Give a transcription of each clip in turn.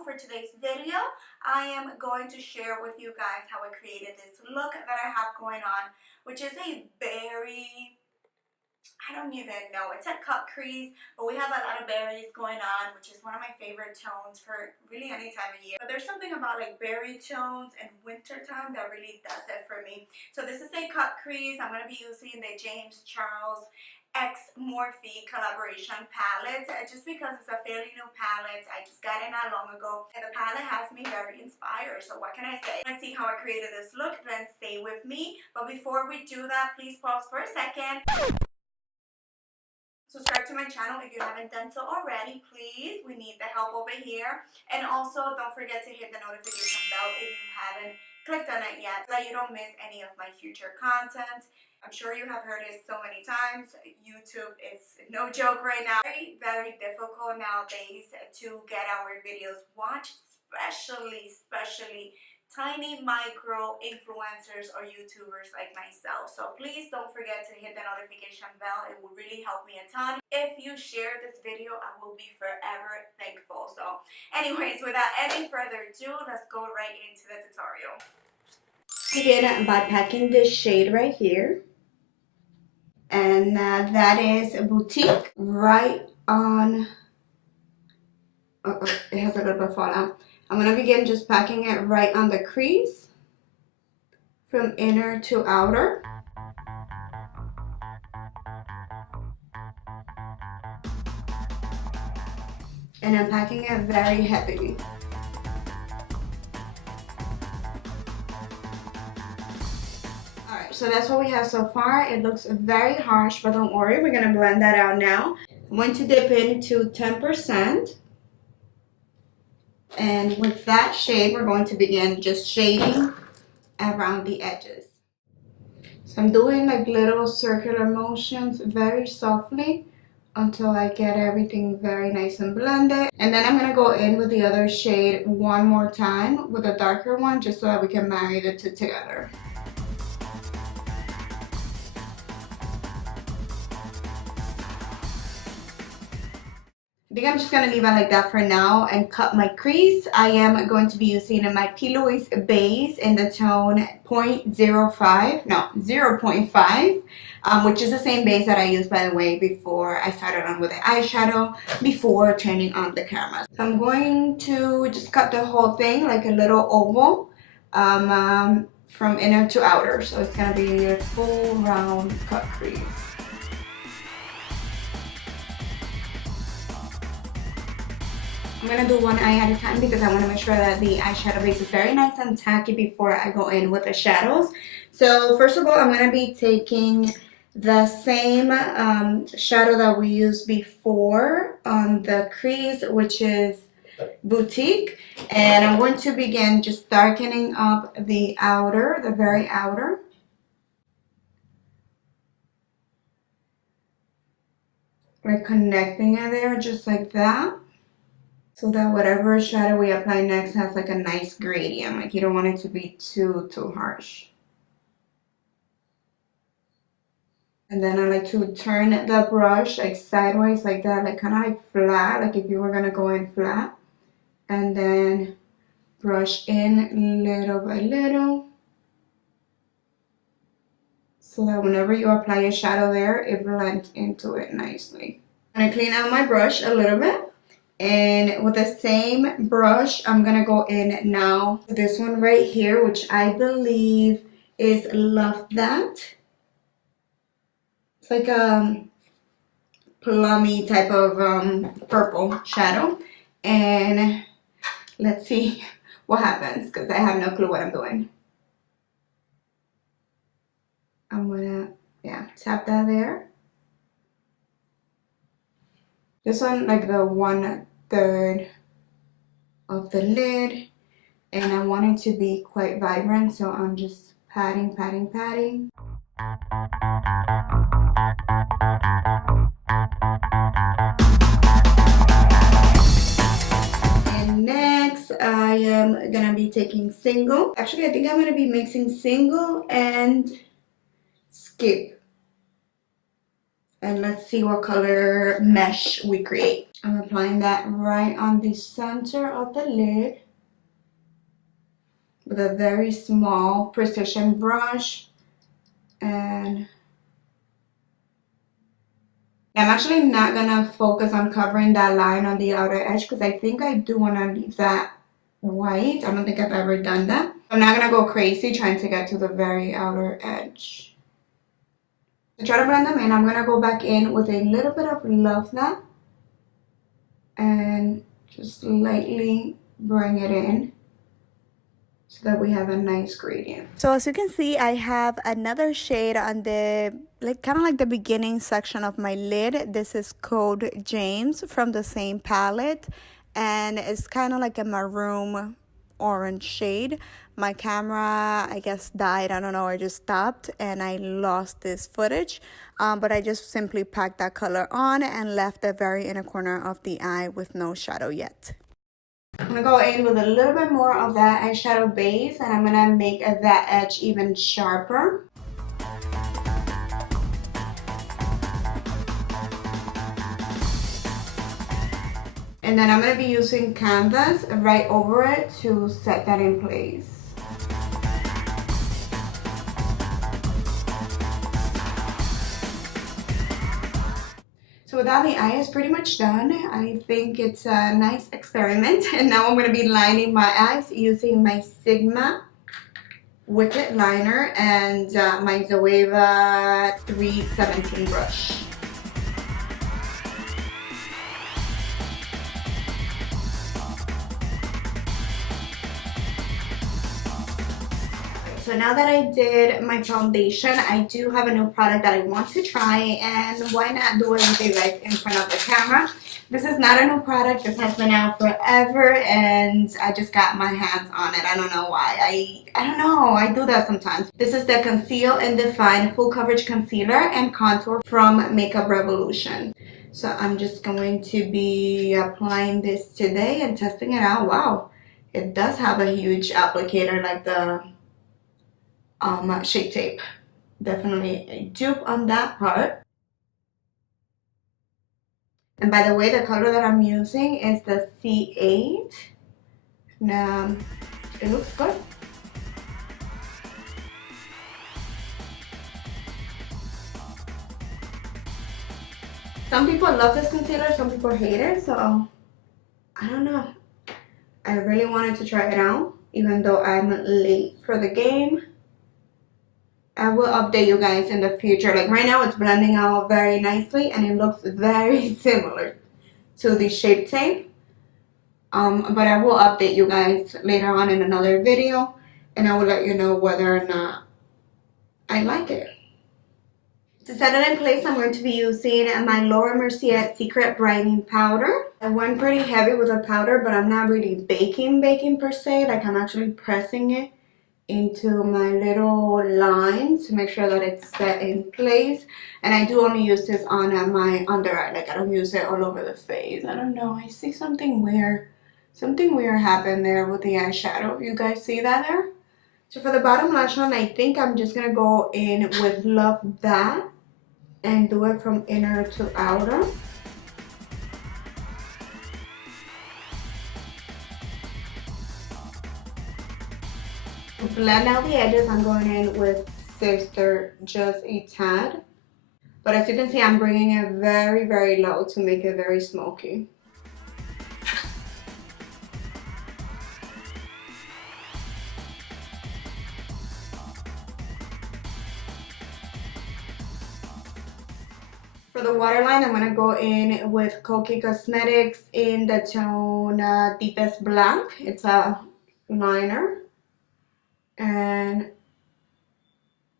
channel. For today's video, I am going to share with you guys how I created this look that I have going on, which is a very, I don't even know, it's a cut crease, but we have a lot of berries going on, which is one of my favorite tones for really any time of year. But there's something about like berry tones and winter time that really does it for me. So this is a cut crease. I'm going to be using the James Charles X Morphe collaboration palette, just because it's a fairly new palette. I just got it not long ago and the palette has me very inspired, so what can I say? Let's see how I created this look, then stay with me. But before we do that, please pause for a second. Subscribe to my channel if you haven't done so already, please. We need the help over here. And also don't forget to hit the notification bell if you haven't clicked on it yet, so that you don't miss any of my future content. I'm sure you have heard it so many times. YouTube is no joke right now. Very, very difficult nowadays to get our videos watched, especially tiny micro influencers or YouTubers like myself. So please don't forget to hit the notification bell. It will really help me a ton. If you share this video, I will be forever thankful. So anyways, without any further ado, let's go right into the tutorial. Begin by packing this shade right here, and that is Boutique, right on. It has a little bit of fallout. I'm going to begin just packing it right on the crease from inner to outer. And I'm packing it very heavily. Alright, so that's what we have so far. It looks very harsh, but don't worry, we're going to blend that out now. I'm going to dip into 10%. And with that shade, we're going to begin just shading around the edges. So I'm doing like little circular motions very softly until I get everything very nice and blended. And then I'm going to go in with the other shade one more time with a darker one, just so that we can marry the two together. I think I'm just going to leave it like that for now and cut my crease. I am going to be using my P. Louise base in the tone 0.5, which is the same base that I used, by the way, before I started on with the eyeshadow, before turning on the camera. So I'm going to just cut the whole thing like a little oval from inner to outer. So it's going to be a full round cut crease. I'm going to do one eye at a time because I want to make sure that the eyeshadow base is very nice and tacky before I go in with the shadows. So first of all, I'm going to be taking the same shadow that we used before on the crease, which is Boutique. And I'm going to begin just darkening up the outer, the very outer. Like connecting it there just like that. So that whatever shadow we apply next has like a nice gradient. Like you don't want it to be too harsh. And then I like to turn the brush like sideways like that, like kind of like flat, like if you were gonna go in flat. And then brush in little by little. So that whenever you apply a shadow there, it blends into it nicely. I'm gonna clean out my brush a little bit. And with the same brush, I'm going to go in now with this one right here, which I believe is Love That. It's like a plummy type of purple shadow. And let's see what happens, because I have no clue what I'm doing. I'm going to, tap that there. This one, like the 1/3 of the lid, and I want it to be quite vibrant, so I'm just patting. And next, I am gonna be taking Single. Actually, I think I'm gonna be mixing Single and Skip. And let's see what color mesh we create. I'm applying that right on the center of the lid with a very small precision brush. And I'm actually not gonna focus on covering that line on the outer edge because I think I do want to leave that white. I don't think I've ever done that. I'm not gonna go crazy trying to get to the very outer edge. To try to blend them in, I'm gonna go back in with a little bit of Love That and just lightly bring it in so that we have a nice gradient. So as you can see, I have another shade on the kind of like the beginning section of my lid. This is Code James from the same palette, and it's kind of like a maroon orange shade. My camera, I guess, died. I don't know, I just stopped and I lost this footage. But I just simply packed that color on and left the very inner corner of the eye with no shadow yet. I'm going to go in with a little bit more of that eyeshadow base, and I'm going to make that edge even sharper. And then I'm going to be using canvas right over it to set that in place. So with that, the eye is pretty much done. I think it's a nice experiment. And now I'm going to be lining my eyes using my Sigma Wicked Liner and my Zoeva 317 brush. So now that I did my foundation, I do have a new product that I want to try, and why not do it with you guys in front of the camera. This is not a new product. This has been out forever, and I just got my hands on it. I don't know why. I don't know. I do that sometimes. This is the Conceal and Define Full Coverage Concealer and Contour from Makeup Revolution. So I'm just going to be applying this today and testing it out. Wow, it does have a huge applicator like the Shape Tape. Definitely a dupe on that part. And by the way, the color that I'm using is the C8. Now, it looks good. Some people love this concealer, some people hate it, so I don't know. I really wanted to try it out, even though I'm late for the game. I will update you guys in the future. Like right now, it's blending out very nicely and it looks very similar to the Shape Tape. But I will update you guys later on in another video, and I will let you know whether or not I like it. To set it in place, I'm going to be using my Laura Mercier Secret Brightening Powder. I went pretty heavy with the powder, but I'm not really baking per se. Like I'm actually pressing it into my little lines to make sure that it's set in place. And I do only use this on my under eye. Like I don't use it all over the face. I don't know. I see something weird. Something weird happened there with the eyeshadow. You guys see that there? So for the bottom lash line, I think I'm just going to go in with Love That and do it from inner to outer. To blend out the edges, I'm going in with Sister just a tad. But as you can see, I'm bringing it very, very low to make it very smoky. For the waterline, I'm going to go in with Kokie Cosmetics in the tone Deepest Black. It's a liner. And,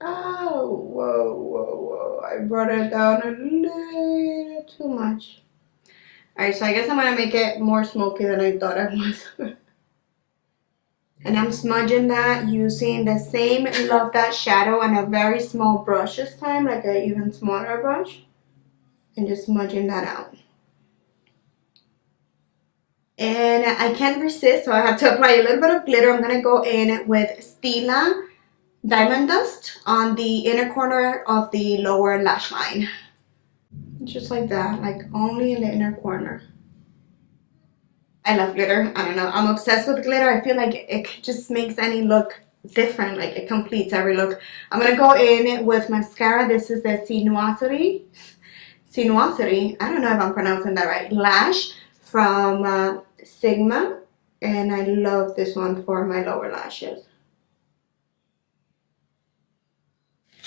oh, whoa, I brought it down a little too much. Alright, so I guess I'm going to make it more smoky than I thought I was. And I'm smudging that using the same Love That shadow and a very small brush this time, like an even smaller brush. And just smudging that out. And I can't resist, so I have to apply a little bit of glitter. I'm going to go in with Stila Diamond Dust on the inner corner of the lower lash line. Just like that, like only in the inner corner. I love glitter. I don't know. I'm obsessed with glitter. I feel like it just makes any look different. Like it completes every look. I'm going to go in with mascara. This is the Sinuosity. I don't know if I'm pronouncing that right. Lash from Sigma. And I love this one for my lower lashes.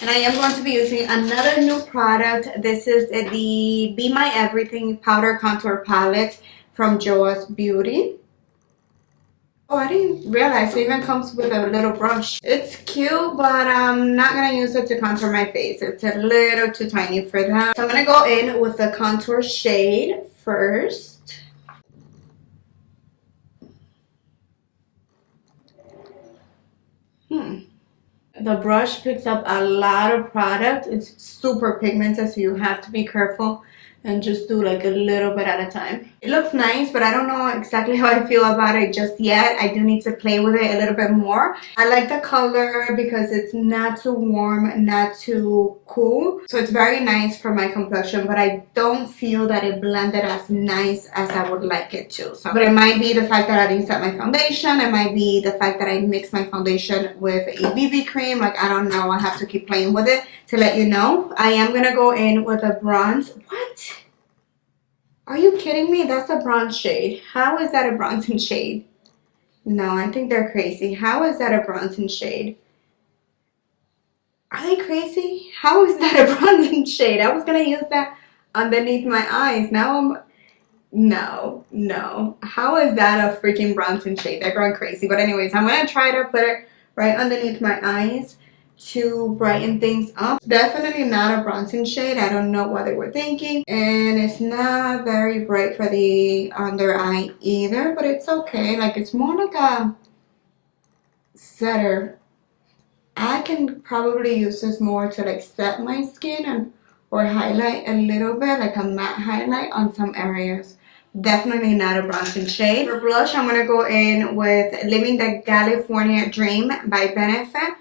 And I am going to be using another new product. This is the Be My Everything Powder Contour Palette from Joa's Beauty. Oh, I didn't realize it even comes with a little brush. It's cute, but I'm not going to use it to contour my face. It's a little too tiny for that. So I'm going to go in with the contour shade first. The brush picks up a lot of product. It's super pigmented, so you have to be careful and just do like a little bit at a time. It looks nice, but I don't know exactly how I feel about it just yet. I do need to play with it a little bit more. I like the color because it's not too warm, not too cool. So it's very nice for my complexion, but I don't feel that it blended as nice as I would like it to. So, but it might be the fact that I didn't set my foundation. It might be the fact that I mixed my foundation with a BB cream. Like, I don't know. I have to keep playing with it to let you know. I am going to go in with a bronze. What? Are you kidding me? That's a bronze shade. How is that a bronzing shade? No, I think they're crazy. How is that a bronzing shade? Are they crazy? How is that a bronzing shade? I was going to use that underneath my eyes. Now I'm... No. How is that a freaking bronzing shade? They're going crazy. But anyways, I'm going to try to put it right underneath my eyes to brighten things up. Definitely not a bronzing shade. I don't know what they were thinking. And it's not very bright for the under eye either, but it's okay. Like, it's more like a setter. I can probably use this more to like set my skin and or highlight a little bit, like a matte highlight on some areas. Definitely not a bronzing shade. For blush, I'm going to go in with Living the California Dream by Benefit.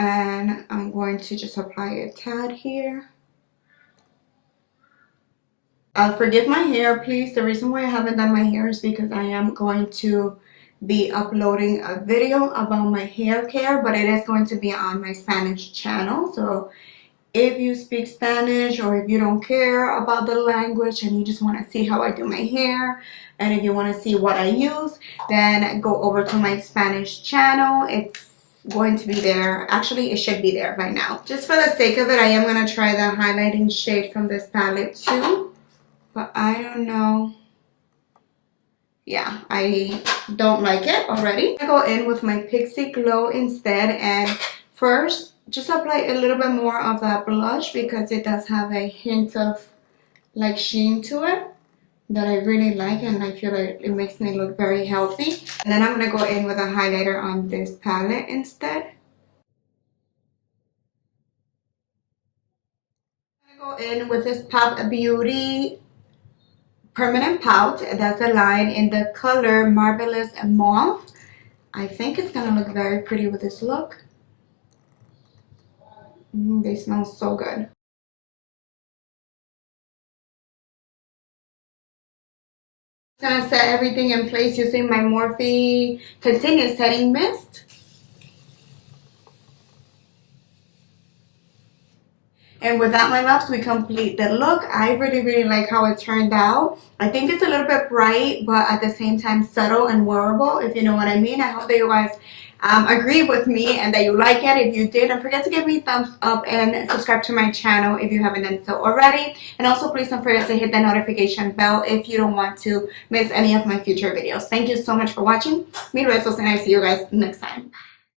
And I'm going to just apply a tad here. Forgive my hair, please. The reason why I haven't done my hair is because I am going to be uploading a video about my hair care, but it is going to be on my Spanish channel. So if you speak Spanish, or if you don't care about the language and you just want to see how I do my hair, and if you want to see what I use, then go over to my Spanish channel. It's going to be there. Actually, it should be there by now. Just for the sake of it, I am going to try the highlighting shade from this palette too, but I don't know. Yeah, I don't like it already. I go in with my Pixie Glow instead, and first just apply a little bit more of that blush because it does have a hint of like sheen to it that I really like, and I feel like it makes me look very healthy. And then I'm going to go in with a highlighter on this palette instead. I'm going to go in with this Pop Beauty Permanent Pout. That's a line in the color Marvelous Mauve. I think it's going to look very pretty with this look. They smell so good. I'm going to set everything in place using my Morphe Continuous Setting Mist. And with that, my loves, we complete the look. I really like how it turned out. I think it's a little bit bright, but at the same time subtle and wearable, if you know what I mean. I hope that you guys agree with me and that you like it. If you did, don't forget to give me a thumbs up and subscribe to my channel if you haven't done so already. And also, please don't forget to hit the notification bell if you don't want to miss any of my future videos. Thank you so much for watching. Mil besos, and I see you guys next time.